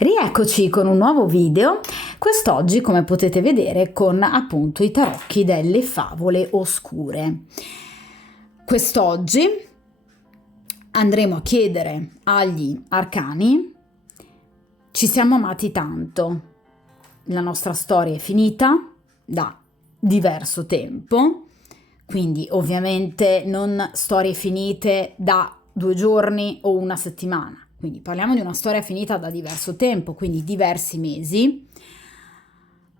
Rieccoci con un nuovo video, quest'oggi come potete vedere con appunto i tarocchi delle favole oscure. Quest'oggi andremo a chiedere agli arcani: ci siamo amati tanto, la nostra storia è finita da diverso tempo, quindi ovviamente non storie finite da 2 giorni o una settimana. Quindi parliamo di una storia finita da diverso tempo, quindi diversi mesi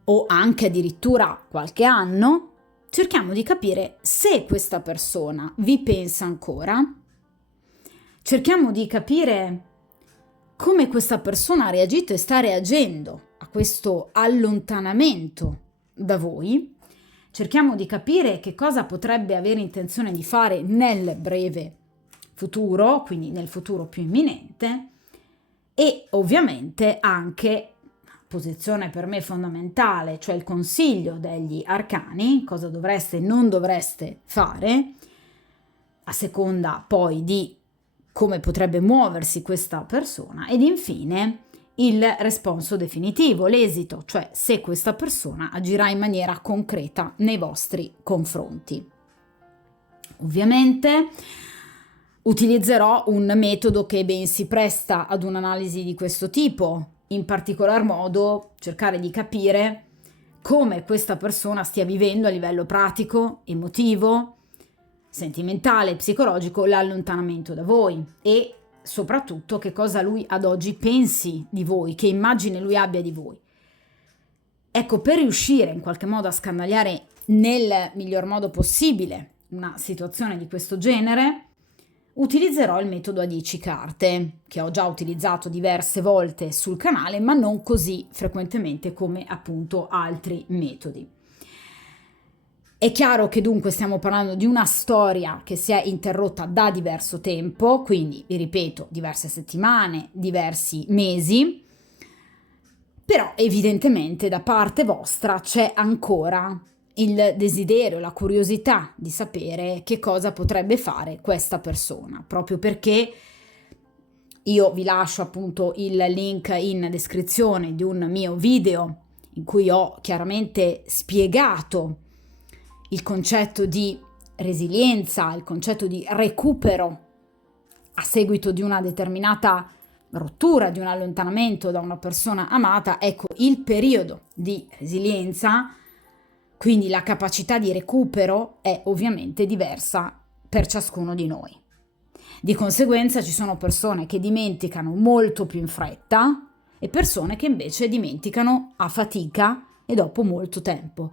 o anche addirittura qualche anno. Cerchiamo di capire se questa persona vi pensa ancora. Cerchiamo di capire come questa persona ha reagito e sta reagendo a questo allontanamento da voi. Cerchiamo di capire che cosa potrebbe avere intenzione di fare nel breve futuro, quindi nel futuro più imminente, e ovviamente anche, posizione per me fondamentale, cioè il consiglio degli arcani, cosa dovreste e non dovreste fare, a seconda poi di come potrebbe muoversi questa persona, ed infine il responso definitivo, l'esito, cioè se questa persona agirà in maniera concreta nei vostri confronti. Ovviamente utilizzerò un metodo che ben si presta ad un'analisi di questo tipo, in particolar modo cercare di capire come questa persona stia vivendo a livello pratico, emotivo, sentimentale, psicologico l'allontanamento da voi e soprattutto che cosa lui ad oggi pensi di voi, che immagine lui abbia di voi. Ecco, per riuscire in qualche modo a scandagliare nel miglior modo possibile una situazione di questo genere, utilizzerò il metodo a 10 carte, che ho già utilizzato diverse volte sul canale, ma non così frequentemente come appunto altri metodi. È chiaro che dunque stiamo parlando di una storia che si è interrotta da diverso tempo, quindi vi ripeto, diverse settimane, diversi mesi, però evidentemente da parte vostra c'è ancora il desiderio, la curiosità di sapere che cosa potrebbe fare questa persona, proprio perché io vi lascio appunto il link in descrizione di un mio video in cui ho chiaramente spiegato il concetto di resilienza, il concetto di recupero a seguito di una determinata rottura, di un allontanamento da una persona amata. Ecco, il periodo di resilienza, quindi la capacità di recupero, è ovviamente diversa per ciascuno di noi. Di conseguenza ci sono persone che dimenticano molto più in fretta e persone che invece dimenticano a fatica e dopo molto tempo.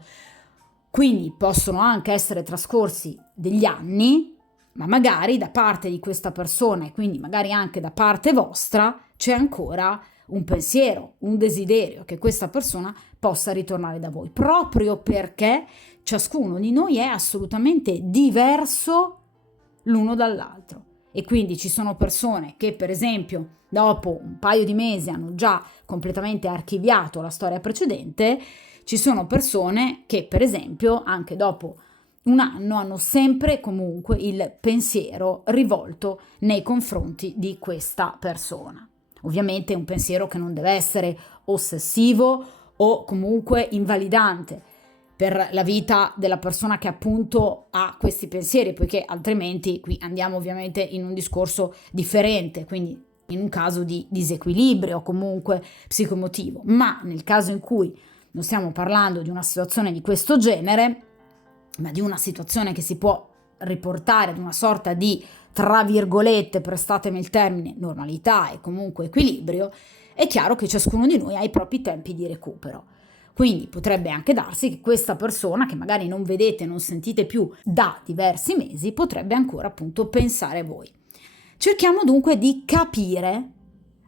Quindi possono anche essere trascorsi degli anni, ma magari da parte di questa persona e quindi magari anche da parte vostra c'è ancora un pensiero, un desiderio che questa persona possa ritornare da voi, proprio perché ciascuno di noi è assolutamente diverso l'uno dall'altro. E quindi ci sono persone che per esempio dopo un paio di mesi hanno già completamente archiviato la storia precedente, ci sono persone che per esempio anche dopo un anno hanno sempre comunque il pensiero rivolto nei confronti di questa persona. Ovviamente è un pensiero che non deve essere ossessivo o comunque invalidante per la vita della persona che appunto ha questi pensieri, poiché altrimenti qui andiamo ovviamente in un discorso differente, quindi in un caso di disequilibrio comunque psicoemotivo. Ma nel caso in cui non stiamo parlando di una situazione di questo genere, ma di una situazione che si può riportare ad una sorta di, tra virgolette, prestatemi il termine, normalità e comunque equilibrio, è chiaro che ciascuno di noi ha i propri tempi di recupero. Quindi potrebbe anche darsi che questa persona, che magari non vedete, non sentite più da diversi mesi, potrebbe ancora appunto pensare a voi. Cerchiamo dunque di capire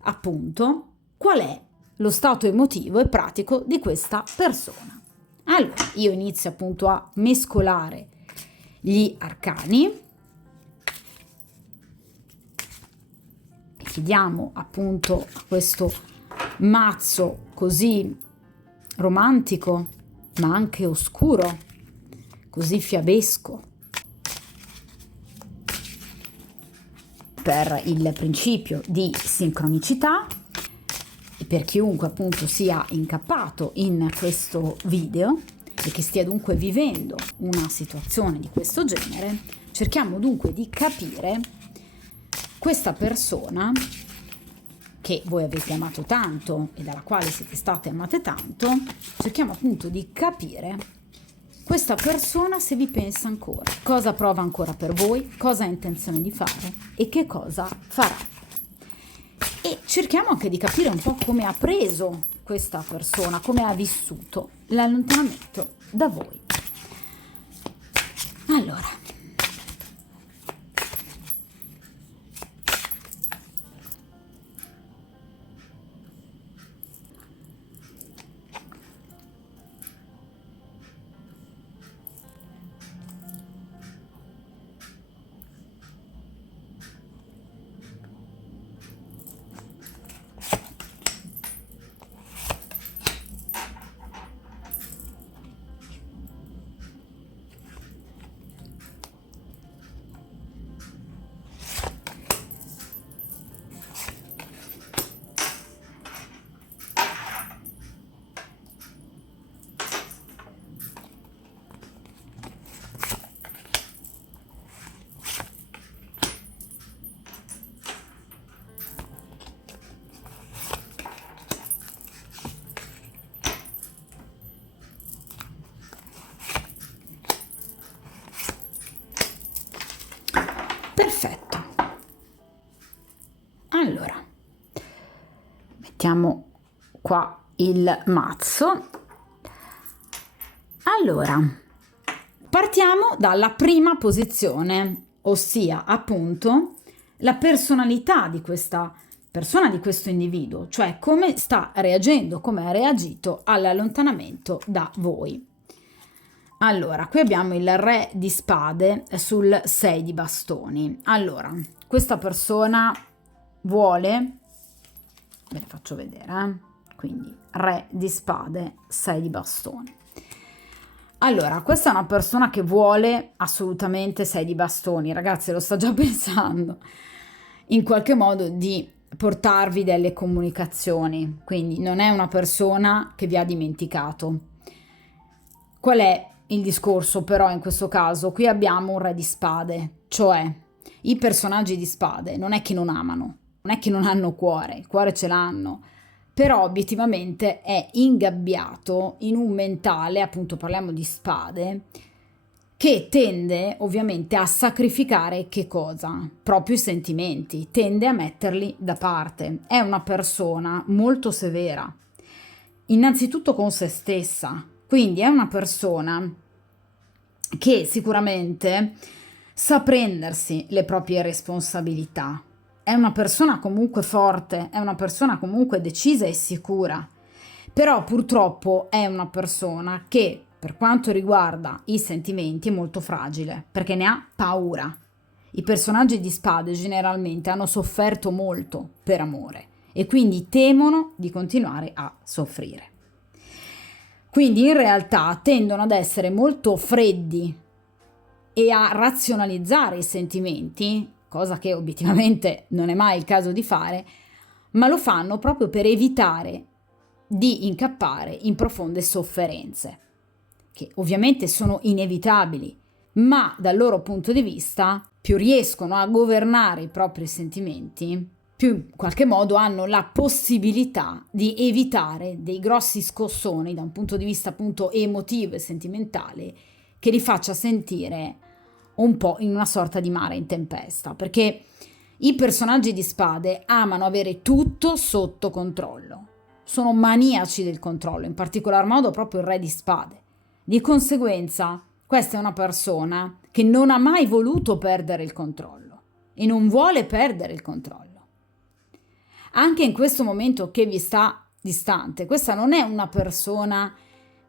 appunto qual è lo stato emotivo e pratico di questa persona. Allora, io inizio appunto a mescolare gli arcani e chiediamo appunto a questo mazzo così romantico, ma anche oscuro, così fiabesco, per il principio di sincronicità. per chiunque appunto sia incappato in questo video e che stia dunque vivendo una situazione di questo genere, cerchiamo dunque di capire questa persona che voi avete amato tanto e dalla quale siete state amate tanto, cerchiamo appunto di capire questa persona se vi pensa ancora, cosa prova ancora per voi, cosa ha intenzione di fare e che cosa farà. E cerchiamo anche di capire un po' come ha preso questa persona, come ha vissuto l'allontanamento da voi. Allora, perfetto. Allora, mettiamo qua il mazzo. Allora, partiamo dalla prima posizione, ossia appunto la personalità di questa persona, di questo individuo, cioè come sta reagendo, come ha reagito all'allontanamento da voi. Allora, qui abbiamo il re di spade sul 6 di bastoni. Allora, questa persona vuole, ve le faccio vedere, quindi re di spade, 6 di bastoni. Allora, questa è una persona che vuole assolutamente 6 di bastoni, ragazzi, lo sta già pensando, in qualche modo di portarvi delle comunicazioni, quindi non è una persona che vi ha dimenticato. Qual è il discorso però in questo caso? Qui abbiamo un re di spade, cioè i personaggi di spade non è che non amano, non è che non hanno cuore, il cuore ce l'hanno, però obiettivamente è ingabbiato in un mentale, appunto parliamo di spade, che tende ovviamente a sacrificare che cosa? Proprio i sentimenti, tende a metterli da parte. È una persona molto severa, innanzitutto con se stessa, quindi è una persona che sicuramente sa prendersi le proprie responsabilità. È una persona comunque forte, è una persona comunque decisa e sicura, però purtroppo è una persona che per quanto riguarda i sentimenti è molto fragile, perché ne ha paura. I personaggi di spade generalmente hanno sofferto molto per amore e quindi temono di continuare a soffrire. Quindi in realtà tendono ad essere molto freddi e a razionalizzare i sentimenti, cosa che obiettivamente non è mai il caso di fare, ma lo fanno proprio per evitare di incappare in profonde sofferenze, che ovviamente sono inevitabili, ma dal loro punto di vista più riescono a governare i propri sentimenti, più in qualche modo hanno la possibilità di evitare dei grossi scossoni da un punto di vista appunto emotivo e sentimentale che li faccia sentire un po' in una sorta di mare in tempesta, perché i personaggi di spade amano avere tutto sotto controllo, sono maniaci del controllo, in particolar modo proprio il re di spade. Di conseguenza, questa è una persona che non ha mai voluto perdere il controllo e non vuole perdere il controllo. Anche in questo momento che vi sta distante, questa non è una persona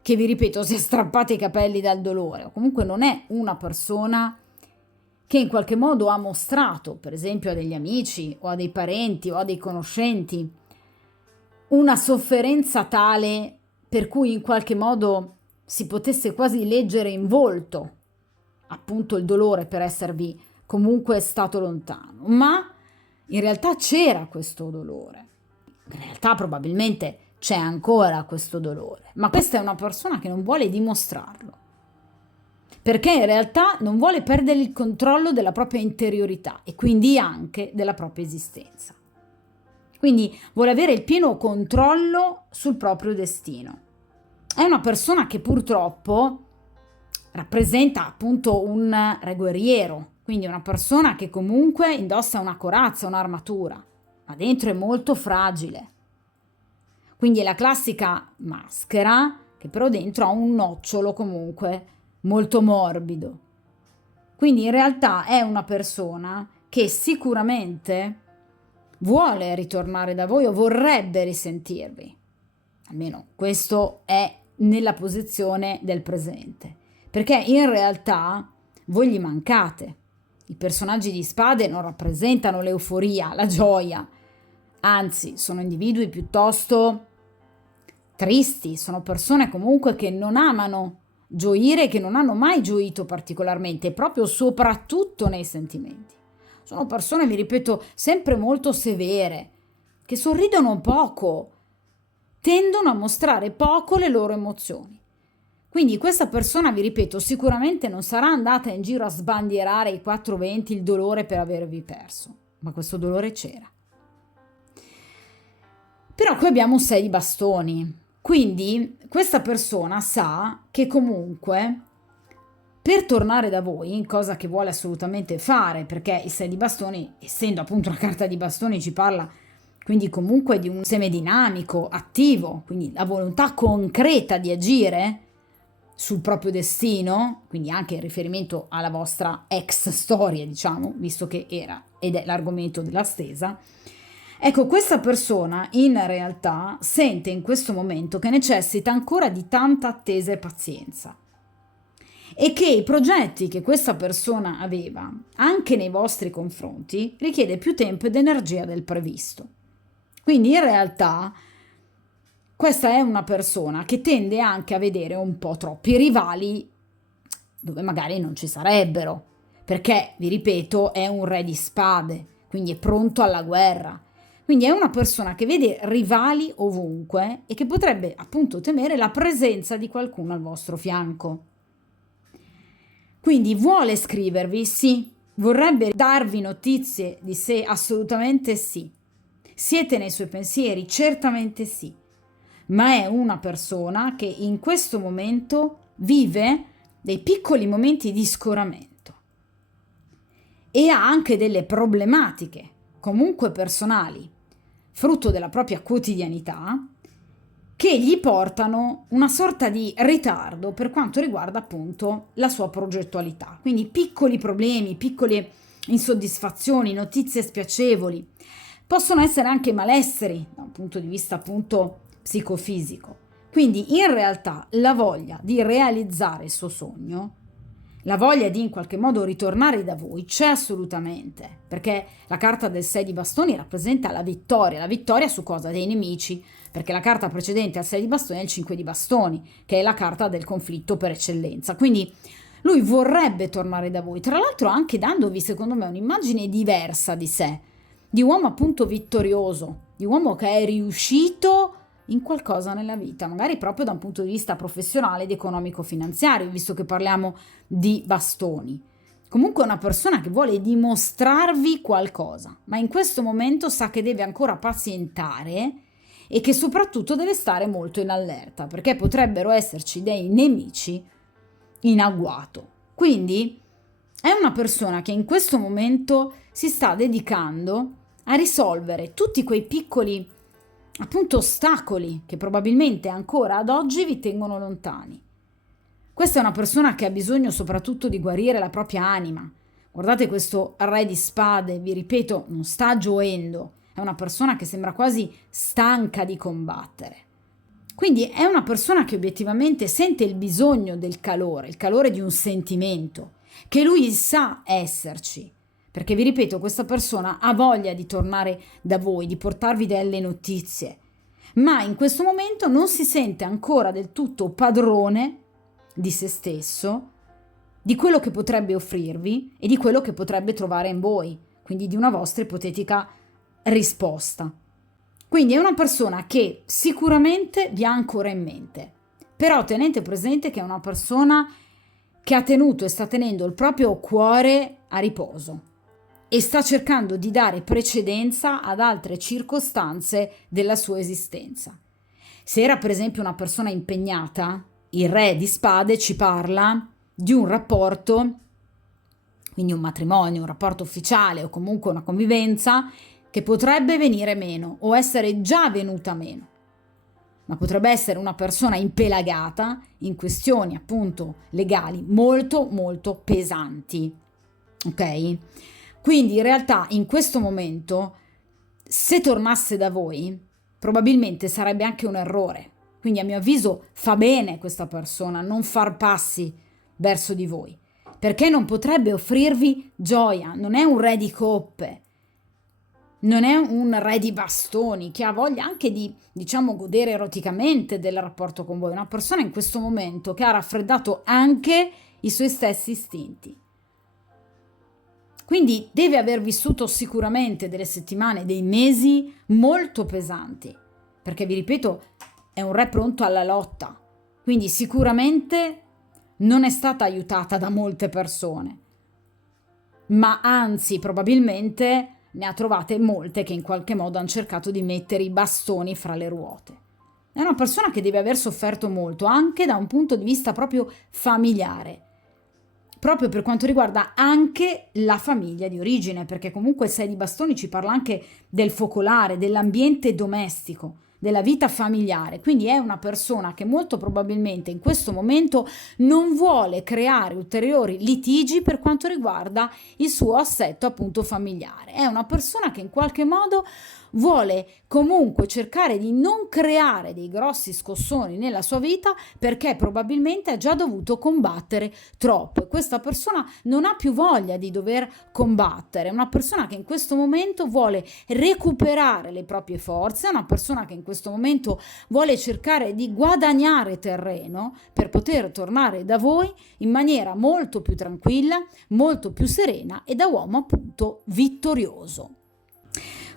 che, vi ripeto, si è strappata i capelli dal dolore, o comunque non è una persona che in qualche modo ha mostrato, per esempio a degli amici o a dei parenti o a dei conoscenti, una sofferenza tale per cui in qualche modo si potesse quasi leggere in volto appunto il dolore per esservi comunque stato lontano, ma in realtà c'era questo dolore. In realtà probabilmente c'è ancora questo dolore, ma questa è una persona che non vuole dimostrarlo, perché in realtà non vuole perdere il controllo della propria interiorità e quindi anche della propria esistenza. Quindi vuole avere il pieno controllo sul proprio destino. È una persona che purtroppo rappresenta appunto un guerriero, quindi una persona che comunque indossa una corazza, un'armatura, ma dentro è molto fragile. Quindi è la classica maschera che però dentro ha un nocciolo comunque molto morbido. Quindi in realtà è una persona che sicuramente vuole ritornare da voi o vorrebbe risentirvi. Almeno questo è nella posizione del presente. Perché in realtà voi gli mancate. I personaggi di spade non rappresentano l'euforia, la gioia. Anzi, sono individui piuttosto tristi, sono persone comunque che non amano gioire, che non hanno mai gioito particolarmente, proprio soprattutto nei sentimenti. Sono persone, vi ripeto, sempre molto severe, che sorridono poco, tendono a mostrare poco le loro emozioni. Quindi questa persona, vi ripeto, sicuramente non sarà andata in giro a sbandierare i 420, il dolore per avervi perso, ma questo dolore c'era. Però qui abbiamo un 6 di bastoni, quindi questa persona sa che comunque per tornare da voi, cosa che vuole assolutamente fare, perché il 6 di bastoni, essendo appunto una carta di bastoni, ci parla quindi comunque di un seme dinamico, attivo, quindi la volontà concreta di agire sul proprio destino, quindi anche in riferimento alla vostra ex storia, diciamo, visto che era ed è l'argomento della stesa. Ecco, questa persona in realtà sente in questo momento che necessita ancora di tanta attesa e pazienza e che i progetti che questa persona aveva anche nei vostri confronti richiede più tempo ed energia del previsto. Quindi in realtà questa è una persona che tende anche a vedere un po' troppi rivali dove magari non ci sarebbero, perché, vi ripeto, è un re di spade, quindi è pronto alla guerra. Quindi è una persona che vede rivali ovunque e che potrebbe appunto temere la presenza di qualcuno al vostro fianco. Quindi vuole scrivervi? Sì. Vorrebbe darvi notizie di sé? Assolutamente sì. Siete nei suoi pensieri? Certamente sì. Ma è una persona che in questo momento vive dei piccoli momenti di scoramento e ha anche delle problematiche, comunque personali, frutto della propria quotidianità, che gli portano una sorta di ritardo per quanto riguarda appunto la sua progettualità. Quindi piccoli problemi, piccole insoddisfazioni, notizie spiacevoli, possono essere anche malesseri da un punto di vista appunto psicofisico. Quindi in realtà la voglia di realizzare il suo sogno, la voglia di in qualche modo ritornare da voi c'è assolutamente, perché la carta del 6 di bastoni rappresenta la vittoria su cosa? Dei nemici, perché la carta precedente al 6 di bastoni è il 5 di bastoni, che è la carta del conflitto per eccellenza. Quindi lui vorrebbe tornare da voi, tra l'altro anche dandovi secondo me un'immagine diversa di sé, di uomo appunto vittorioso, di uomo che è riuscito in qualcosa nella vita, magari proprio da un punto di vista professionale ed economico-finanziario, visto che parliamo di bastoni. Comunque è una persona che vuole dimostrarvi qualcosa, ma in questo momento sa che deve ancora pazientare e che soprattutto deve stare molto in allerta, perché potrebbero esserci dei nemici in agguato. Quindi è una persona che in questo momento si sta dedicando a risolvere tutti quei piccoli appunto ostacoli che probabilmente ancora ad oggi vi tengono lontani. Questa è una persona che ha bisogno soprattutto di guarire la propria anima. Guardate questo re di spade, vi ripeto, non sta gioendo, è una persona che sembra quasi stanca di combattere. Quindi è una persona che obiettivamente sente il bisogno del calore, il calore di un sentimento, che lui sa esserci. Perché vi ripeto, questa persona ha voglia di tornare da voi, di portarvi delle notizie, ma in questo momento non si sente ancora del tutto padrone di se stesso, di quello che potrebbe offrirvi e di quello che potrebbe trovare in voi, quindi di una vostra ipotetica risposta. Quindi è una persona che sicuramente vi ha ancora in mente, però tenete presente che è una persona che ha tenuto e sta tenendo il proprio cuore a riposo e sta cercando di dare precedenza ad altre circostanze della sua esistenza. Se era per esempio una persona impegnata, il Re di Spade ci parla di un rapporto, quindi un matrimonio, un rapporto ufficiale o comunque una convivenza che potrebbe venire meno o essere già venuta meno, ma potrebbe essere una persona impelagata in questioni appunto legali molto molto pesanti, ok? Quindi in realtà in questo momento, se tornasse da voi, probabilmente sarebbe anche un errore. Quindi a mio avviso fa bene questa persona non far passi verso di voi, perché non potrebbe offrirvi gioia, non è un re di coppe, non è un re di bastoni che ha voglia anche di, diciamo, godere eroticamente del rapporto con voi, una persona in questo momento che ha raffreddato anche i suoi stessi istinti. Quindi deve aver vissuto sicuramente delle settimane, dei mesi molto pesanti, perché vi ripeto, è un re pronto alla lotta, quindi sicuramente non è stata aiutata da molte persone, ma anzi probabilmente ne ha trovate molte che in qualche modo hanno cercato di mettere i bastoni fra le ruote. È una persona che deve aver sofferto molto, anche da un punto di vista proprio familiare, proprio per quanto riguarda anche la famiglia di origine, perché comunque il 6 di bastoni ci parla anche del focolare, dell'ambiente domestico, della vita familiare. Quindi è una persona che molto probabilmente in questo momento non vuole creare ulteriori litigi per quanto riguarda il suo assetto appunto familiare. È una persona che in qualche modo vuole comunque cercare di non creare dei grossi scossoni nella sua vita, perché probabilmente ha già dovuto combattere troppo e questa persona non ha più voglia di dover combattere. È una persona che in questo momento vuole recuperare le proprie forze, è una persona che in questo momento vuole cercare di guadagnare terreno per poter tornare da voi in maniera molto più tranquilla, molto più serena e da uomo appunto vittorioso.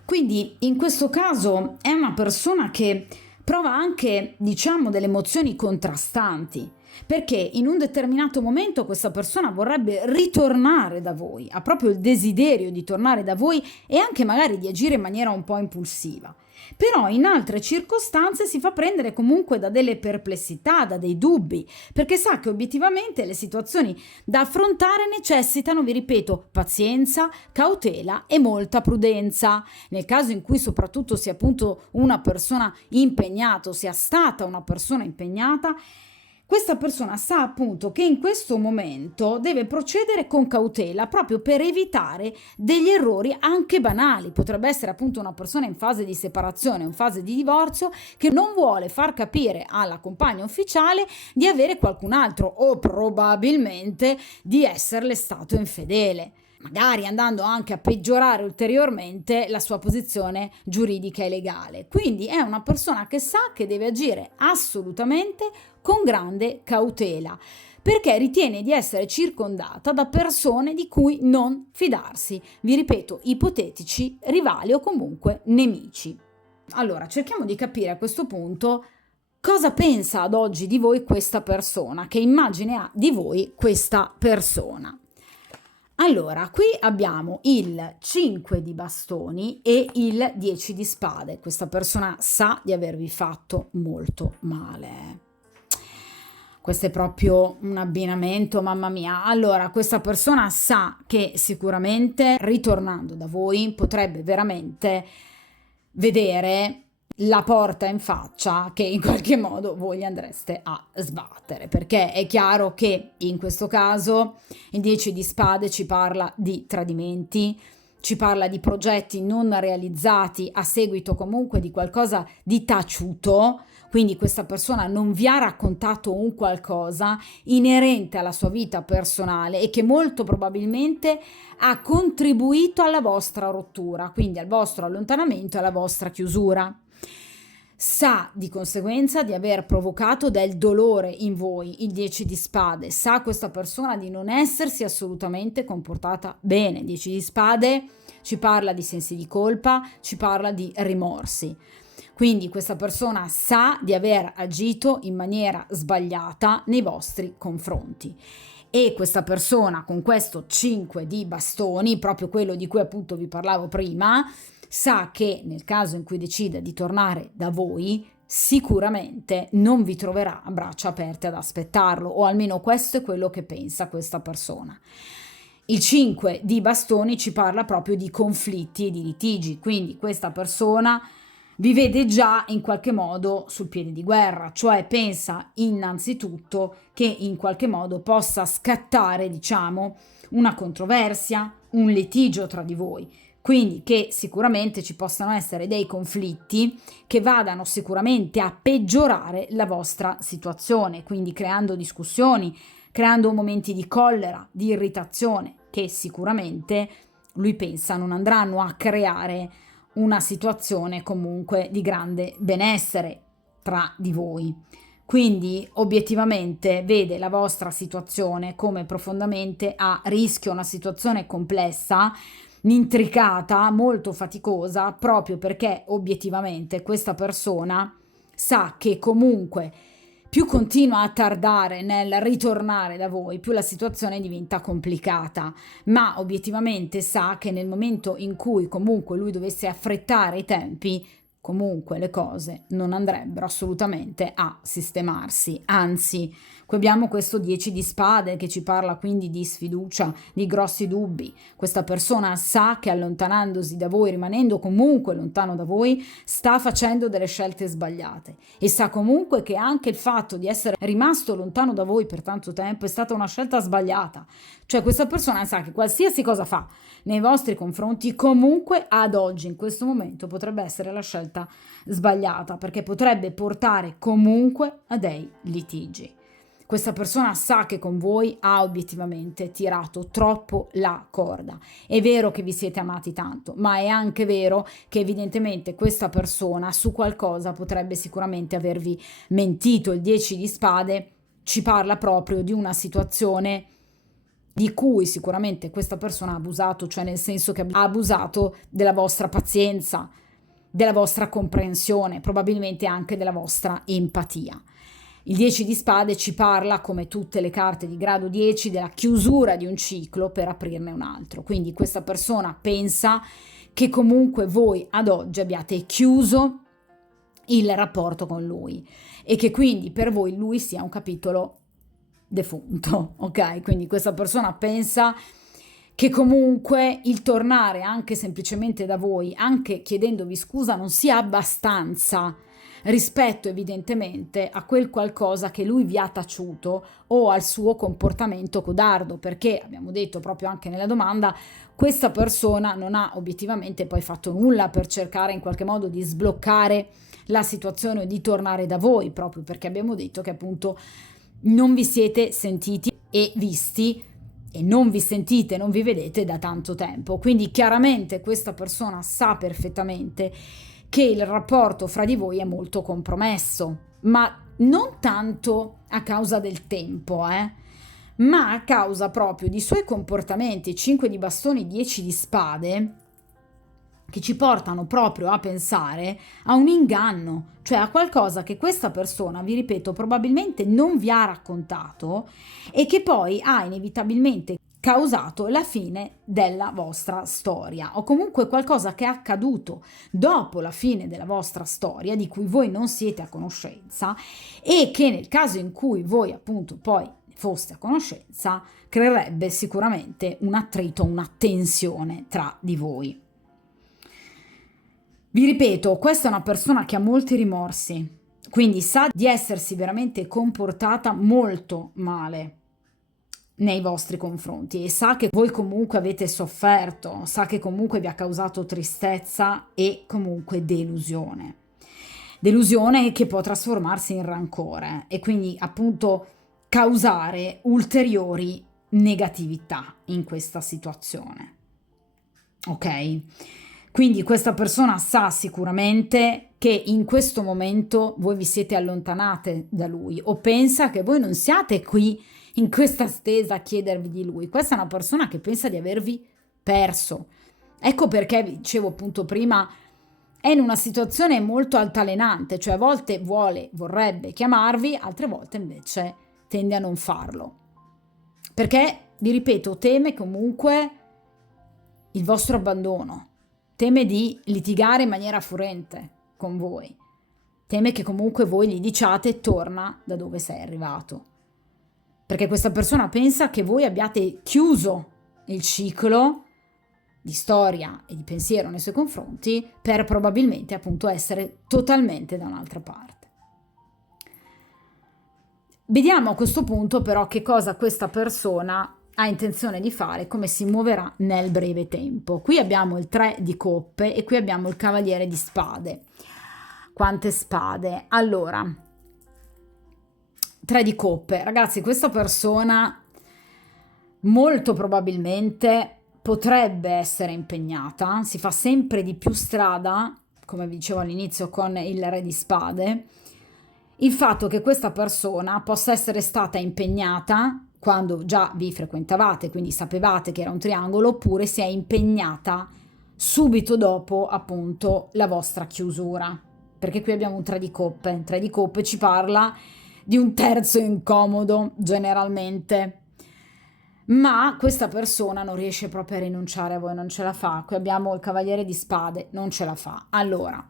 Quindi in questo caso è una persona che prova anche, diciamo, delle emozioni contrastanti, perché in un determinato momento questa persona vorrebbe ritornare da voi, ha proprio il desiderio di tornare da voi e anche magari di agire in maniera un po' impulsiva. Però in altre circostanze si fa prendere comunque da delle perplessità, da dei dubbi, perché sa che obiettivamente le situazioni da affrontare necessitano, vi ripeto, pazienza, cautela e molta prudenza. Nel caso in cui soprattutto sia appunto una persona impegnata o sia stata una persona impegnata, questa persona sa appunto che in questo momento deve procedere con cautela proprio per evitare degli errori anche banali. Potrebbe essere appunto una persona in fase di separazione, in fase di divorzio, che non vuole far capire alla compagna ufficiale di avere qualcun altro o probabilmente di esserle stato infedele, magari andando anche a peggiorare ulteriormente la sua posizione giuridica e legale. Quindi è una persona che sa che deve agire assolutamente con grande cautela, perché ritiene di essere circondata da persone di cui non fidarsi. Vi ripeto, ipotetici rivali o comunque nemici. Allora, cerchiamo di capire a questo punto cosa pensa ad oggi di voi questa persona, che immagine ha di voi questa persona. Allora, qui abbiamo il 5 di bastoni e il 10 di spade. Questa persona sa di avervi fatto molto male. Questo è proprio un abbinamento, mamma mia. Allora, questa persona sa che sicuramente ritornando da voi potrebbe veramente vedere la porta in faccia che in qualche modo voi gli andreste a sbattere, perché è chiaro che in questo caso il 10 di spade ci parla di tradimenti, ci parla di progetti non realizzati a seguito comunque di qualcosa di taciuto. Quindi questa persona non vi ha raccontato un qualcosa inerente alla sua vita personale e che molto probabilmente ha contribuito alla vostra rottura, quindi al vostro allontanamento e alla vostra chiusura. Sa di conseguenza di aver provocato del dolore in voi, il 10 di spade. Sa questa persona di non essersi assolutamente comportata bene. 10 di spade ci parla di sensi di colpa, ci parla di rimorsi. Quindi questa persona sa di aver agito in maniera sbagliata nei vostri confronti. E questa persona con questo 5 di bastoni, proprio quello di cui appunto vi parlavo prima, sa che nel caso in cui decida di tornare da voi, sicuramente non vi troverà a braccia aperte ad aspettarlo, o almeno questo è quello che pensa questa persona. Il 5 di bastoni ci parla proprio di conflitti e di litigi, quindi questa persona vi vede già in qualche modo sul piede di guerra, cioè pensa innanzitutto che in qualche modo possa scattare, diciamo, una controversia, un litigio tra di voi. Quindi che sicuramente ci possano essere dei conflitti che vadano sicuramente a peggiorare la vostra situazione, quindi creando discussioni, creando momenti di collera, di irritazione, che sicuramente lui pensa non andranno a creare una situazione comunque di grande benessere tra di voi. Quindi obiettivamente vede la vostra situazione come profondamente a rischio, una situazione complessa, intricata, molto faticosa, proprio perché obiettivamente questa persona sa che comunque più continua a tardare nel ritornare da voi, più la situazione diventa complicata, ma obiettivamente sa che nel momento in cui comunque lui dovesse affrettare i tempi, comunque le cose non andrebbero assolutamente a sistemarsi, anzi, qui abbiamo questo 10 di spade che ci parla quindi di sfiducia, di grossi dubbi. Questa persona sa che allontanandosi da voi, rimanendo comunque lontano da voi, sta facendo delle scelte sbagliate e sa comunque che anche il fatto di essere rimasto lontano da voi per tanto tempo è stata una scelta sbagliata. Cioè questa persona sa che qualsiasi cosa fa nei vostri confronti comunque ad oggi, in questo momento, potrebbe essere la scelta sbagliata perché potrebbe portare comunque a dei litigi. Questa persona sa che con voi ha obiettivamente tirato troppo la corda. È vero che vi siete amati tanto, ma è anche vero che evidentemente questa persona su qualcosa potrebbe sicuramente avervi mentito. Il 10 di spade ci parla proprio di una situazione di cui sicuramente questa persona ha abusato, cioè nel senso che ha abusato della vostra pazienza, della vostra comprensione, probabilmente anche della vostra empatia. Il 10 di spade ci parla, come tutte le carte di grado 10, della chiusura di un ciclo per aprirne un altro. Quindi questa persona pensa che comunque voi ad oggi abbiate chiuso il rapporto con lui e che quindi per voi lui sia un capitolo defunto, ok? Quindi questa persona pensa che comunque il tornare anche semplicemente da voi, anche chiedendovi scusa, non sia abbastanza rispetto evidentemente a quel qualcosa che lui vi ha taciuto o al suo comportamento codardo, perché abbiamo detto proprio anche nella domanda, questa persona non ha obiettivamente poi fatto nulla per cercare in qualche modo di sbloccare la situazione o di tornare da voi, proprio perché abbiamo detto che appunto non vi siete sentiti e visti e non vi sentite, non vi vedete da tanto tempo. Quindi chiaramente questa persona sa perfettamente che il rapporto fra di voi è molto compromesso, ma non tanto a causa del tempo, ma a causa proprio di suoi comportamenti, 5 di bastoni, 10 di spade, che ci portano proprio a pensare a un inganno, cioè a qualcosa che questa persona, vi ripeto, probabilmente non vi ha raccontato e che poi ha inevitabilmente causato la fine della vostra storia o comunque qualcosa che è accaduto dopo la fine della vostra storia di cui voi non siete a conoscenza e che nel caso in cui voi appunto poi foste a conoscenza creerebbe sicuramente un attrito, una tensione tra di voi. Vi ripeto, questa è una persona che ha molti rimorsi, quindi sa di essersi veramente comportata molto male nei vostri confronti e sa che voi comunque avete sofferto, sa che comunque vi ha causato tristezza e comunque delusione. Delusione che può trasformarsi in rancore e quindi appunto causare ulteriori negatività in questa situazione. Ok? Quindi questa persona sa sicuramente che in questo momento voi vi siete allontanate da lui o pensa che voi non siate qui in questa stesa a chiedervi di lui. Questa è una persona che pensa di avervi perso. Ecco perché vi dicevo appunto prima è in una situazione molto altalenante, cioè a volte vorrebbe chiamarvi, altre volte invece tende a non farlo. Perché, vi ripeto, teme comunque il vostro abbandono, teme di litigare in maniera furente con voi, teme che comunque voi gli diciate torna da dove sei arrivato. Perché questa persona pensa che voi abbiate chiuso il ciclo di storia e di pensiero nei suoi confronti per probabilmente appunto essere totalmente da un'altra parte. Vediamo a questo punto però che cosa questa persona ha intenzione di fare, come si muoverà nel breve tempo. Qui abbiamo il 3 di coppe e qui abbiamo il cavaliere di spade. Quante spade? Allora, 3 di coppe. Ragazzi, questa persona molto probabilmente potrebbe essere impegnata, si fa sempre di più strada, come vi dicevo all'inizio con il re di spade, il fatto che questa persona possa essere stata impegnata quando già vi frequentavate, quindi sapevate che era un triangolo, oppure si è impegnata subito dopo appunto la vostra chiusura, perché qui abbiamo un 3 di coppe. Il 3 di coppe ci parla di un terzo incomodo generalmente, ma questa persona non riesce proprio a rinunciare a voi, non ce la fa. Qui abbiamo il cavaliere di spade, non ce la fa. Allora,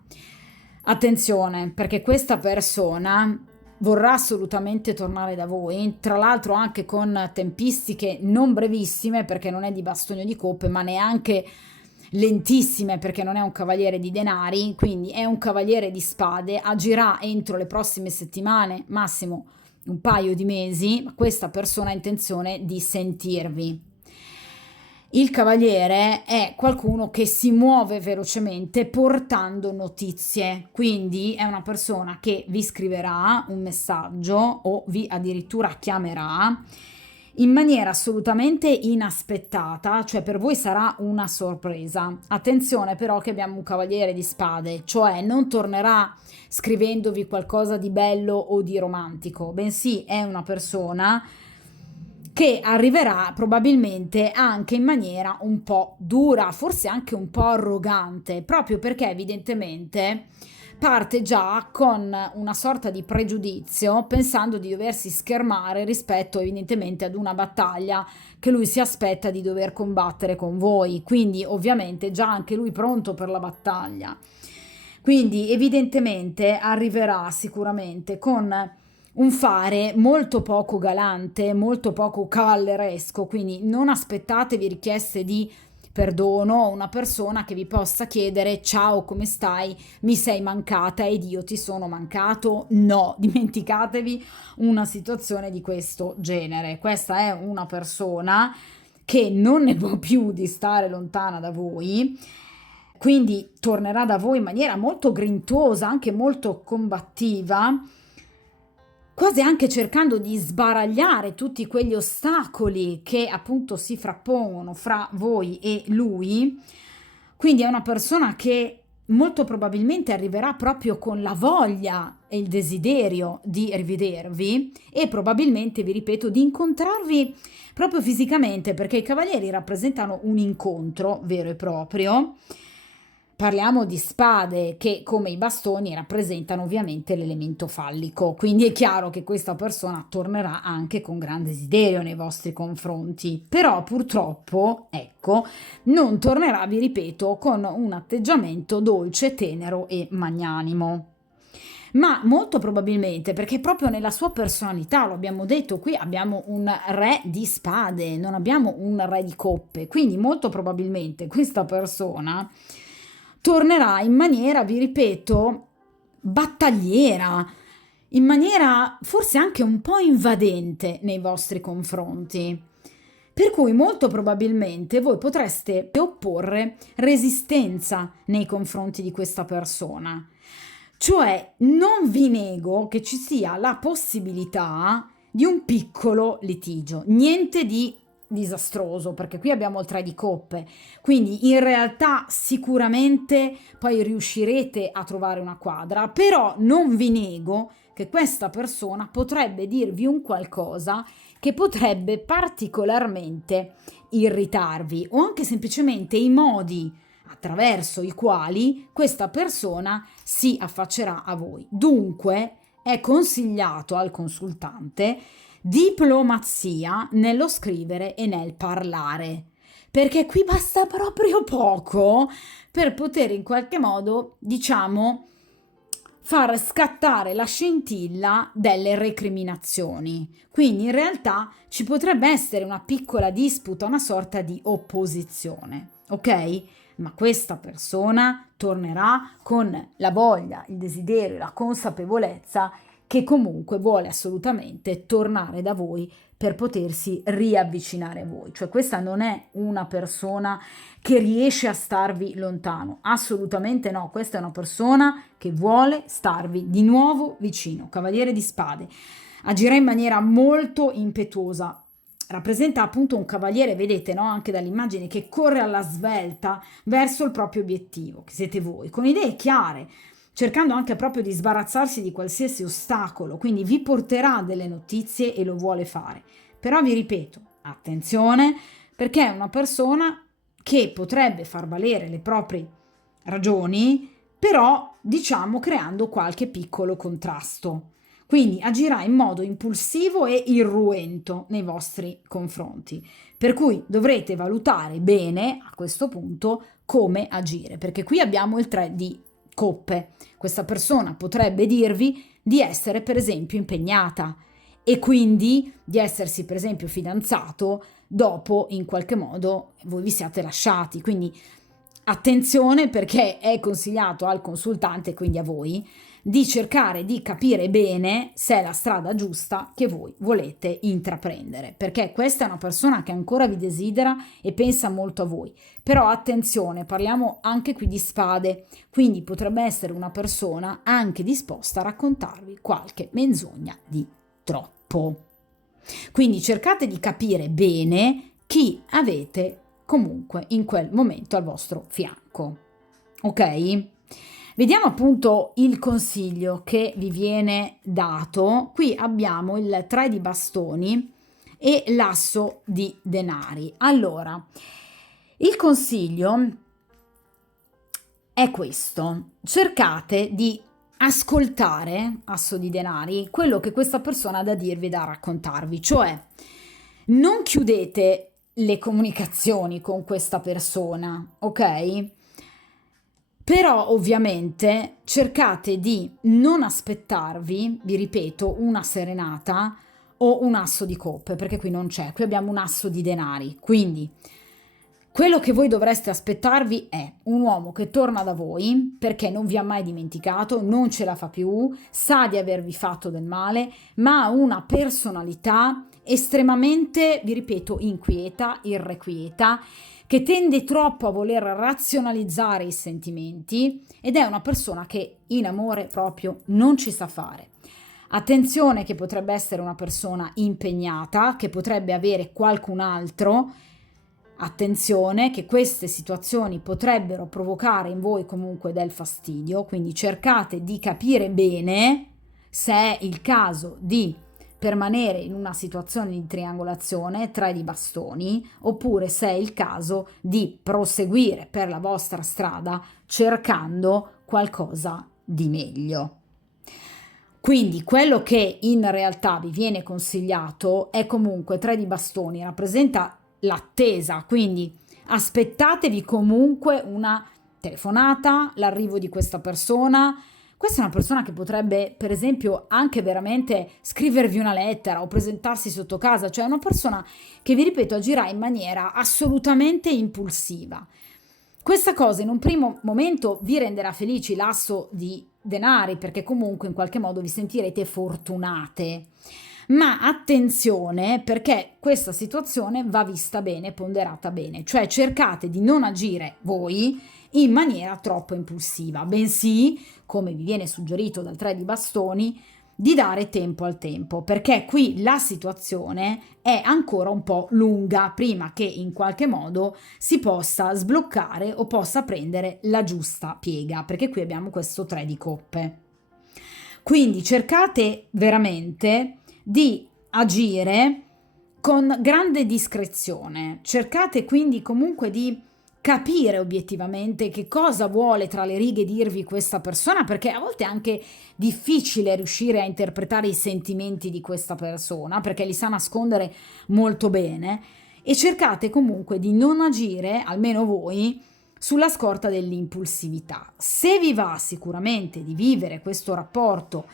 attenzione, perché questa persona vorrà assolutamente tornare da voi, tra l'altro anche con tempistiche non brevissime, perché non è di bastone di coppe, ma neanche lentissime, perché non è un cavaliere di denari, quindi è un cavaliere di spade, agirà entro le prossime settimane, massimo un paio di mesi, ma questa persona ha intenzione di sentirvi. Il cavaliere è qualcuno che si muove velocemente portando notizie, quindi è una persona che vi scriverà un messaggio o vi addirittura chiamerà in maniera assolutamente inaspettata, cioè per voi sarà una sorpresa. Attenzione però che abbiamo un cavaliere di spade, cioè non tornerà scrivendovi qualcosa di bello o di romantico, bensì è una persona che arriverà probabilmente anche in maniera un po' dura, forse anche un po' arrogante, proprio perché evidentemente parte già con una sorta di pregiudizio, pensando di doversi schermare rispetto evidentemente ad una battaglia che lui si aspetta di dover combattere con voi, quindi ovviamente già anche lui pronto per la battaglia. Quindi evidentemente arriverà sicuramente con un fare molto poco galante, molto poco cavalleresco, quindi non aspettatevi richieste di perdono o una persona che vi possa chiedere ciao, come stai, mi sei mancata ed io ti sono mancato. No, dimenticatevi una situazione di questo genere. Questa è una persona che non ne può più di stare lontana da voi, quindi tornerà da voi in maniera molto grintosa, anche molto combattiva, quasi anche cercando di sbaragliare tutti quegli ostacoli che appunto si frappongono fra voi e lui. Quindi è una persona che molto probabilmente arriverà proprio con la voglia e il desiderio di rivedervi e probabilmente, vi ripeto, di incontrarvi proprio fisicamente, perché i cavalieri rappresentano un incontro vero e proprio. Parliamo di spade che, come i bastoni, rappresentano ovviamente l'elemento fallico, quindi è chiaro che questa persona tornerà anche con grande desiderio nei vostri confronti, però purtroppo, ecco, non tornerà, vi ripeto, con un atteggiamento dolce, tenero e magnanimo. Ma molto probabilmente, perché proprio nella sua personalità, lo abbiamo detto, qui abbiamo un re di spade, non abbiamo un re di coppe, quindi molto probabilmente questa persona tornerà in maniera, vi ripeto, battagliera, in maniera forse anche un po' invadente nei vostri confronti. Per cui molto probabilmente voi potreste opporre resistenza nei confronti di questa persona. Cioè, non vi nego che ci sia la possibilità di un piccolo litigio, niente di disastroso, perché qui abbiamo il 3 di coppe, quindi in realtà sicuramente poi riuscirete a trovare una quadra, però non vi nego che questa persona potrebbe dirvi un qualcosa che potrebbe particolarmente irritarvi, o anche semplicemente i modi attraverso i quali questa persona si affaccerà a voi. Dunque è consigliato al consultante diplomazia nello scrivere e nel parlare, perché qui basta proprio poco per poter in qualche modo, diciamo, far scattare la scintilla delle recriminazioni. Quindi in realtà ci potrebbe essere una piccola disputa, una sorta di opposizione, ok? Ma questa persona tornerà con la voglia, il desiderio, la consapevolezza che comunque vuole assolutamente tornare da voi per potersi riavvicinare a voi. Cioè questa non è una persona che riesce a starvi lontano, assolutamente no, questa è una persona che vuole starvi di nuovo vicino. Cavaliere di Spade agirà in maniera molto impetuosa, rappresenta appunto un cavaliere, vedete, no? Anche dall'immagine, che corre alla svelta verso il proprio obiettivo, che siete voi, con idee chiare, cercando anche proprio di sbarazzarsi di qualsiasi ostacolo, quindi vi porterà delle notizie e lo vuole fare. Però vi ripeto, attenzione, perché è una persona che potrebbe far valere le proprie ragioni, però diciamo creando qualche piccolo contrasto. Quindi agirà in modo impulsivo e irruento nei vostri confronti. Per cui dovrete valutare bene a questo punto come agire, perché qui abbiamo il 3 di coppe. Questa persona potrebbe dirvi di essere per esempio impegnata e quindi di essersi per esempio fidanzato dopo in qualche modo voi vi siate lasciati. Quindi attenzione, perché è consigliato al consultante, quindi a voi, di cercare di capire bene se è la strada giusta che voi volete intraprendere, perché questa è una persona che ancora vi desidera e pensa molto a voi. Però attenzione, parliamo anche qui di spade, quindi potrebbe essere una persona anche disposta a raccontarvi qualche menzogna di troppo. Quindi cercate di capire bene chi avete comunque in quel momento al vostro fianco. Ok? Vediamo appunto il consiglio che vi viene dato. Qui abbiamo il 3 di bastoni e l'asso di denari. Allora, il consiglio è questo: cercate di ascoltare, asso di denari, quello che questa persona ha da dirvi, da raccontarvi, cioè non chiudete le comunicazioni con questa persona, ok? Però ovviamente cercate di non aspettarvi, vi ripeto, una serenata o un asso di coppe, perché qui non c'è, qui abbiamo un asso di denari. Quindi quello che voi dovreste aspettarvi è un uomo che torna da voi perché non vi ha mai dimenticato, non ce la fa più, sa di avervi fatto del male, ma ha una personalità estremamente, vi ripeto, inquieta, irrequieta, che tende troppo a voler razionalizzare i sentimenti ed è una persona che in amore proprio non ci sa fare. Attenzione, che potrebbe essere una persona impegnata, che potrebbe avere qualcun altro. Attenzione, che queste situazioni potrebbero provocare in voi comunque del fastidio, quindi cercate di capire bene se è il caso di permanere in una situazione di triangolazione, 3 di bastoni, oppure se è il caso di proseguire per la vostra strada cercando qualcosa di meglio. Quindi quello che in realtà vi viene consigliato è comunque 3 di bastoni, rappresenta l'attesa, quindi aspettatevi comunque una telefonata, l'arrivo di questa persona. Questa è una persona che potrebbe, per esempio, anche veramente scrivervi una lettera o presentarsi sotto casa, cioè una persona che, vi ripeto, agirà in maniera assolutamente impulsiva. Questa cosa in un primo momento vi renderà felici, l'asso di denari, perché comunque in qualche modo vi sentirete fortunate. Ma attenzione, perché questa situazione va vista bene, ponderata bene, cioè cercate di non agire voi in maniera troppo impulsiva, bensì, come vi viene suggerito dal 3 di bastoni, di dare tempo al tempo, perché qui la situazione è ancora un po' lunga prima che in qualche modo si possa sbloccare o possa prendere la giusta piega, perché qui abbiamo questo 3 di coppe. Quindi cercate veramente di agire con grande discrezione, cercate quindi comunque di capire obiettivamente che cosa vuole tra le righe dirvi questa persona, perché a volte è anche difficile riuscire a interpretare i sentimenti di questa persona, perché li sa nascondere molto bene, e cercate comunque di non agire, almeno voi, sulla scorta dell'impulsività. Se vi va sicuramente di vivere questo rapporto,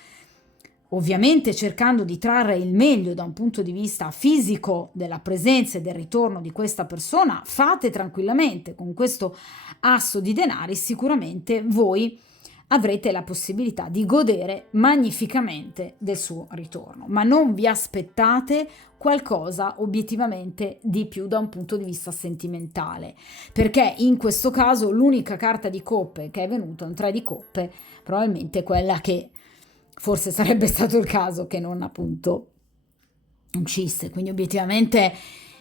ovviamente cercando di trarre il meglio da un punto di vista fisico della presenza e del ritorno di questa persona, fate tranquillamente con questo asso di denari, sicuramente voi avrete la possibilità di godere magnificamente del suo ritorno, ma non vi aspettate qualcosa obiettivamente di più da un punto di vista sentimentale, perché in questo caso l'unica carta di coppe che è venuta, un 3 di coppe, probabilmente è quella che forse sarebbe stato il caso che non appunto uscisse. Quindi obiettivamente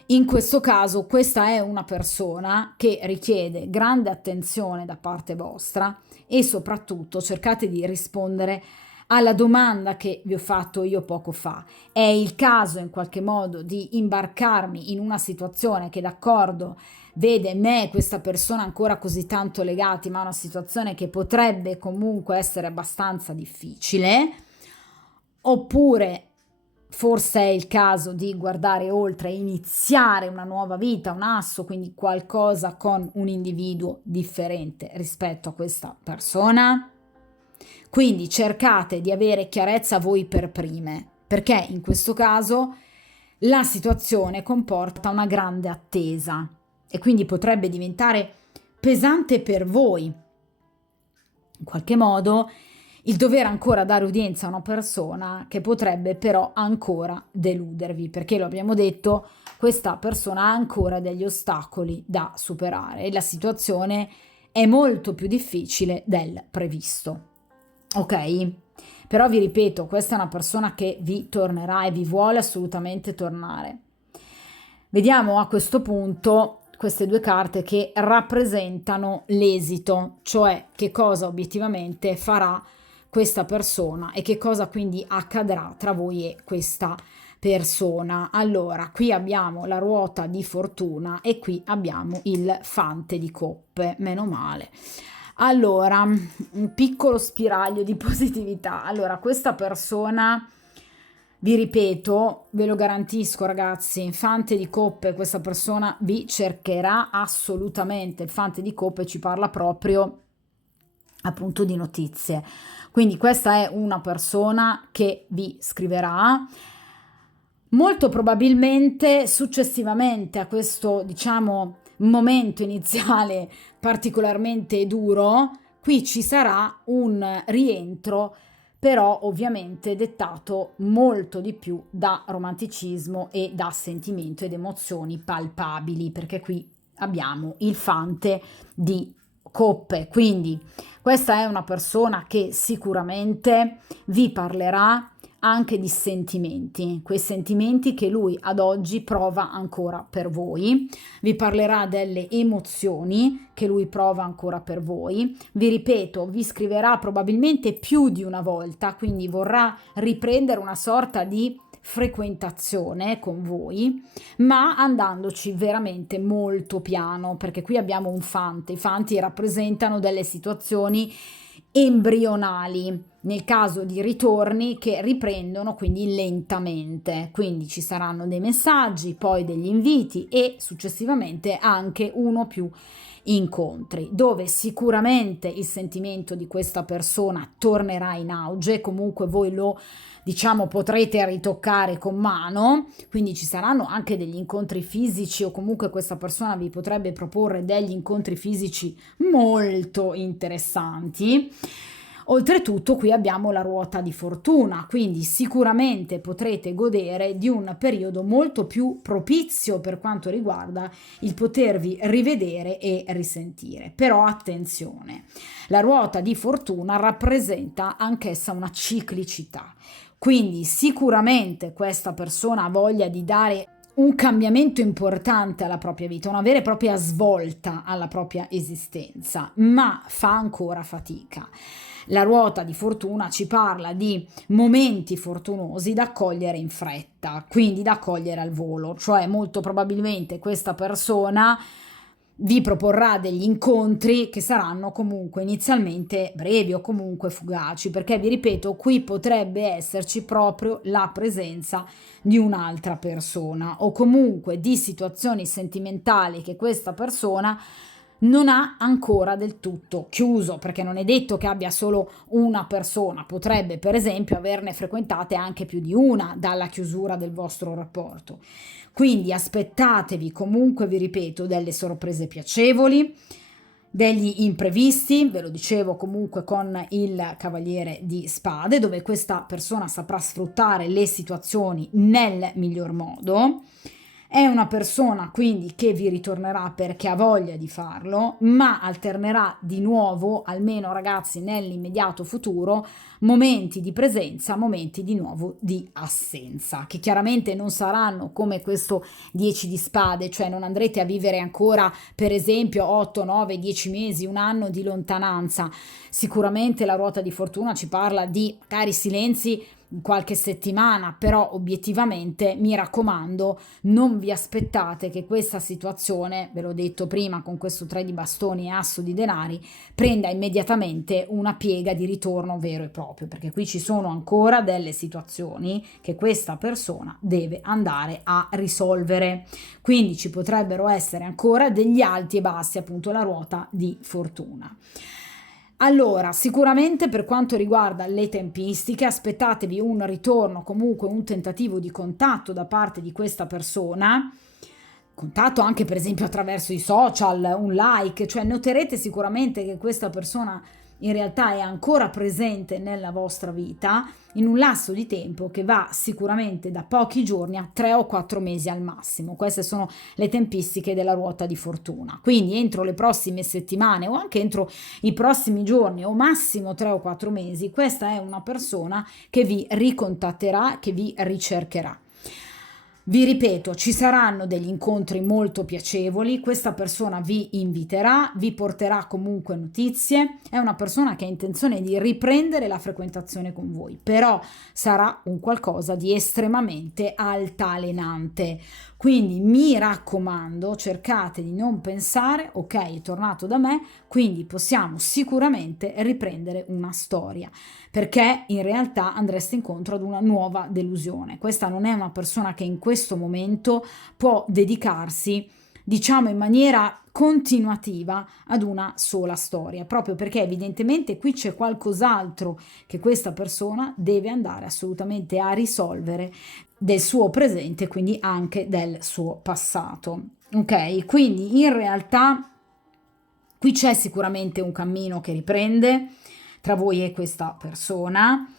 in questo caso questa è una persona che richiede grande attenzione da parte vostra e soprattutto cercate di rispondere alla domanda che vi ho fatto io poco fa. È il caso in qualche modo di imbarcarmi in una situazione che d'accordo vede me e questa persona ancora così tanto legati, ma è una situazione che potrebbe comunque essere abbastanza difficile, oppure forse è il caso di guardare oltre e iniziare una nuova vita, un asso, quindi qualcosa con un individuo differente rispetto a questa persona. Quindi cercate di avere chiarezza voi per prime, perché in questo caso la situazione comporta una grande attesa e quindi potrebbe diventare pesante per voi. In qualche modo il dover ancora dare udienza a una persona che potrebbe però ancora deludervi, perché lo abbiamo detto, questa persona ha ancora degli ostacoli da superare e la situazione è molto più difficile del previsto. Ok? Però vi ripeto, questa è una persona che vi tornerà e vi vuole assolutamente tornare. Vediamo a questo punto queste due carte che rappresentano l'esito, cioè che cosa obiettivamente farà questa persona e che cosa quindi accadrà tra voi e questa persona. Allora, qui abbiamo la ruota di fortuna e qui abbiamo il fante di coppe, meno male. Allora, un piccolo spiraglio di positività. Allora, questa persona, vi ripeto, ve lo garantisco ragazzi, fante di coppe, questa persona vi cercherà assolutamente. Il fante di coppe ci parla proprio appunto di notizie. Quindi questa è una persona che vi scriverà. Molto probabilmente successivamente a questo, diciamo, momento iniziale particolarmente duro, qui ci sarà un rientro, però ovviamente dettato molto di più da romanticismo e da sentimento ed emozioni palpabili, perché qui abbiamo il fante di coppe, quindi questa è una persona che sicuramente vi parlerà anche di sentimenti, quei sentimenti che lui ad oggi prova ancora per voi, vi parlerà delle emozioni che lui prova ancora per voi, vi ripeto, vi scriverà probabilmente più di una volta, quindi vorrà riprendere una sorta di frequentazione con voi, ma andandoci veramente molto piano, perché qui abbiamo un fante, i fanti rappresentano delle situazioni embrionali nel caso di ritorni che riprendono quindi lentamente, quindi ci saranno dei messaggi, poi degli inviti e successivamente anche uno o più incontri, dove sicuramente il sentimento di questa persona tornerà in auge, comunque voi lo diciamo potrete ritoccare con mano, quindi ci saranno anche degli incontri fisici o comunque questa persona vi potrebbe proporre degli incontri fisici molto interessanti. Oltretutto qui abbiamo la ruota di fortuna, quindi sicuramente potrete godere di un periodo molto più propizio per quanto riguarda il potervi rivedere e risentire. Però attenzione, la ruota di fortuna rappresenta anch'essa una ciclicità, quindi sicuramente questa persona ha voglia di dare un cambiamento importante alla propria vita, una vera e propria svolta alla propria esistenza, ma fa ancora fatica. La ruota di fortuna ci parla di momenti fortunosi da cogliere in fretta, quindi da cogliere al volo, cioè molto probabilmente questa persona vi proporrà degli incontri che saranno comunque inizialmente brevi o comunque fugaci, perché vi ripeto, qui potrebbe esserci proprio la presenza di un'altra persona o comunque di situazioni sentimentali che questa persona non ha ancora del tutto chiuso, perché non è detto che abbia solo una persona, potrebbe per esempio averne frequentate anche più di una dalla chiusura del vostro rapporto. Quindi aspettatevi comunque, vi ripeto, delle sorprese piacevoli, degli imprevisti, ve lo dicevo comunque con il Cavaliere di Spade, dove questa persona saprà sfruttare le situazioni nel miglior modo. È una persona quindi che vi ritornerà perché ha voglia di farlo, ma alternerà di nuovo, almeno ragazzi nell'immediato futuro, momenti di presenza, momenti di nuovo di assenza, che chiaramente non saranno come questo 10 di spade, cioè non andrete a vivere ancora per esempio 8, 9, 10 mesi, un anno di lontananza. Sicuramente la ruota di fortuna ci parla di magari silenzi qualche settimana, però obiettivamente mi raccomando, non vi aspettate che questa situazione, ve l'ho detto prima con questo 3 di bastoni e asso di denari, prenda immediatamente una piega di ritorno vero e proprio, perché qui ci sono ancora delle situazioni che questa persona deve andare a risolvere, quindi ci potrebbero essere ancora degli alti e bassi, appunto la ruota di fortuna. Allora, sicuramente per quanto riguarda le tempistiche, aspettatevi un ritorno, comunque un tentativo di contatto da parte di questa persona, contatto anche per esempio attraverso i social, un like, cioè noterete sicuramente che questa persona in realtà è ancora presente nella vostra vita in un lasso di tempo che va sicuramente da pochi giorni a 3 o 4 mesi al massimo. Queste sono le tempistiche della ruota di fortuna. Quindi entro le prossime settimane o anche entro i prossimi giorni o massimo 3 o 4 mesi, questa è una persona che vi ricontatterà, che vi ricercherà. Vi ripeto, ci saranno degli incontri molto piacevoli, questa persona vi inviterà, vi porterà comunque notizie, è una persona che ha intenzione di riprendere la frequentazione con voi, però sarà un qualcosa di estremamente altalenante. Quindi mi raccomando, cercate di non pensare, ok, è tornato da me, quindi possiamo sicuramente riprendere una storia, perché in realtà andreste incontro ad una nuova delusione. Questa non è una persona che in questo momento può dedicarsi, diciamo, in maniera continuativa ad una sola storia, proprio perché evidentemente qui c'è qualcos'altro che questa persona deve andare assolutamente a risolvere del suo presente, quindi anche del suo passato. Ok, quindi in realtà qui c'è sicuramente un cammino che riprende tra voi e questa persona.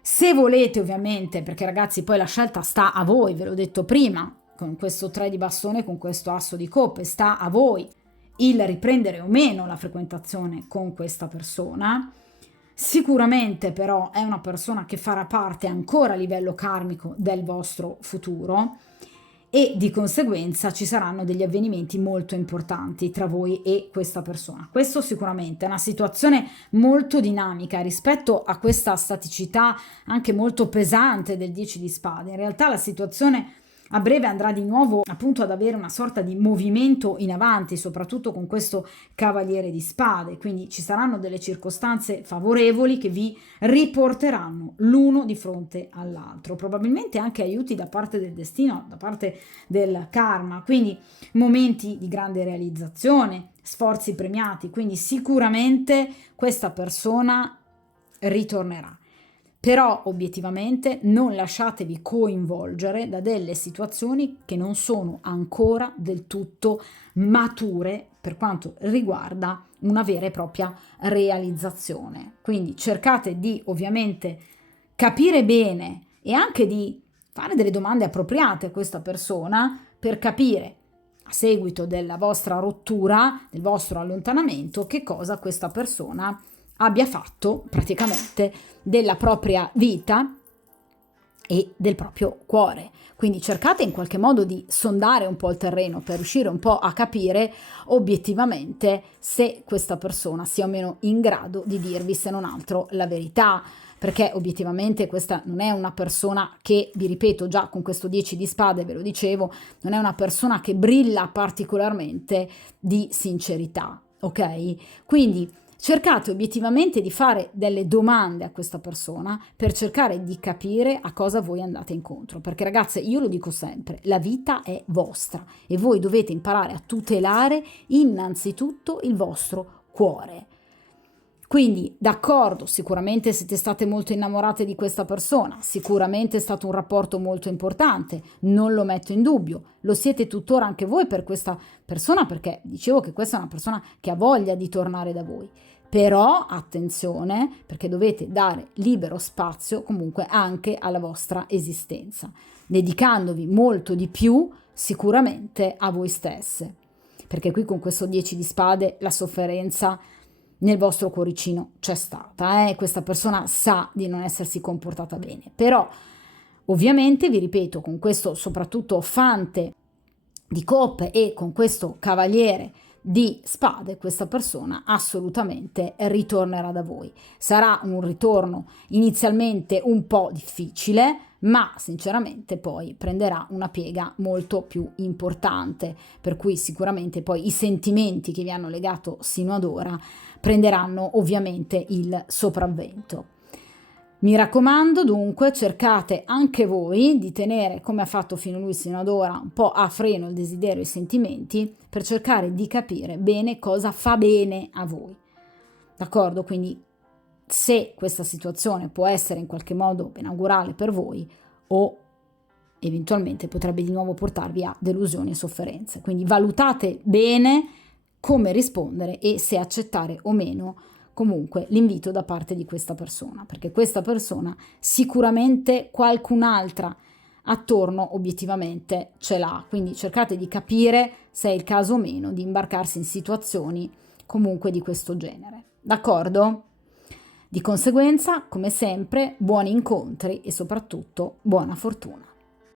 Se volete ovviamente, perché ragazzi poi la scelta sta a voi, ve l'ho detto prima, con questo 3 di bastone, con questo asso di coppe, sta a voi il riprendere o meno la frequentazione con questa persona. Sicuramente però è una persona che farà parte ancora a livello karmico del vostro futuro e di conseguenza ci saranno degli avvenimenti molto importanti tra voi e questa persona. Questo sicuramente è una situazione molto dinamica rispetto a questa staticità anche molto pesante del 10 di spade. In realtà la situazione a breve andrà di nuovo appunto ad avere una sorta di movimento in avanti, soprattutto con questo Cavaliere di Spade, quindi ci saranno delle circostanze favorevoli che vi riporteranno l'uno di fronte all'altro, probabilmente anche aiuti da parte del destino, da parte del karma, quindi momenti di grande realizzazione, sforzi premiati, quindi sicuramente questa persona ritornerà. Però obiettivamente non lasciatevi coinvolgere da delle situazioni che non sono ancora del tutto mature per quanto riguarda una vera e propria realizzazione. Quindi cercate di ovviamente capire bene e anche di fare delle domande appropriate a questa persona per capire a seguito della vostra rottura, del vostro allontanamento, che cosa questa persona abbia fatto praticamente della propria vita e del proprio cuore. Quindi cercate in qualche modo di sondare un po' il terreno per riuscire un po' a capire obiettivamente se questa persona sia o meno in grado di dirvi, se non altro, la verità. perché obiettivamente questa non è una persona che, vi ripeto, già con questo 10 di spade, ve lo dicevo, non è una persona che brilla particolarmente di sincerità, ok? Quindi cercate obiettivamente di fare delle domande a questa persona per cercare di capire a cosa voi andate incontro, perché ragazze, io lo dico sempre, la vita è vostra e voi dovete imparare a tutelare innanzitutto il vostro cuore. Quindi, d'accordo, sicuramente siete state molto innamorate di questa persona, sicuramente è stato un rapporto molto importante, non lo metto in dubbio, lo siete tuttora anche voi per questa persona, perché dicevo che questa è una persona che ha voglia di tornare da voi. Però attenzione, perché dovete dare libero spazio comunque anche alla vostra esistenza, dedicandovi molto di più sicuramente a voi stesse, perché qui con questo 10 di spade la sofferenza nel vostro cuoricino c'è stata, questa persona sa di non essersi comportata bene, però ovviamente, vi ripeto, con questo soprattutto fante di coppe e con questo cavaliere di spade, questa persona assolutamente ritornerà da voi. Sarà un ritorno inizialmente un po' difficile, ma sinceramente poi prenderà una piega molto più importante, per cui sicuramente poi i sentimenti che vi hanno legato sino ad ora prenderanno ovviamente il sopravvento. Mi raccomando, dunque, cercate anche voi di tenere, come ha fatto sino ad ora, un po' a freno il desiderio e i sentimenti, per cercare di capire bene cosa fa bene a voi. D'accordo? Quindi se questa situazione può essere in qualche modo benaugurale per voi o eventualmente potrebbe di nuovo portarvi a delusioni e sofferenze. Quindi valutate bene come rispondere e se accettare o meno comunque l'invito da parte di questa persona, perché questa persona sicuramente qualcun'altra attorno obiettivamente ce l'ha, quindi cercate di capire se è il caso o meno di imbarcarsi in situazioni comunque di questo genere, d'accordo? Di conseguenza, come sempre, buoni incontri e soprattutto buona fortuna.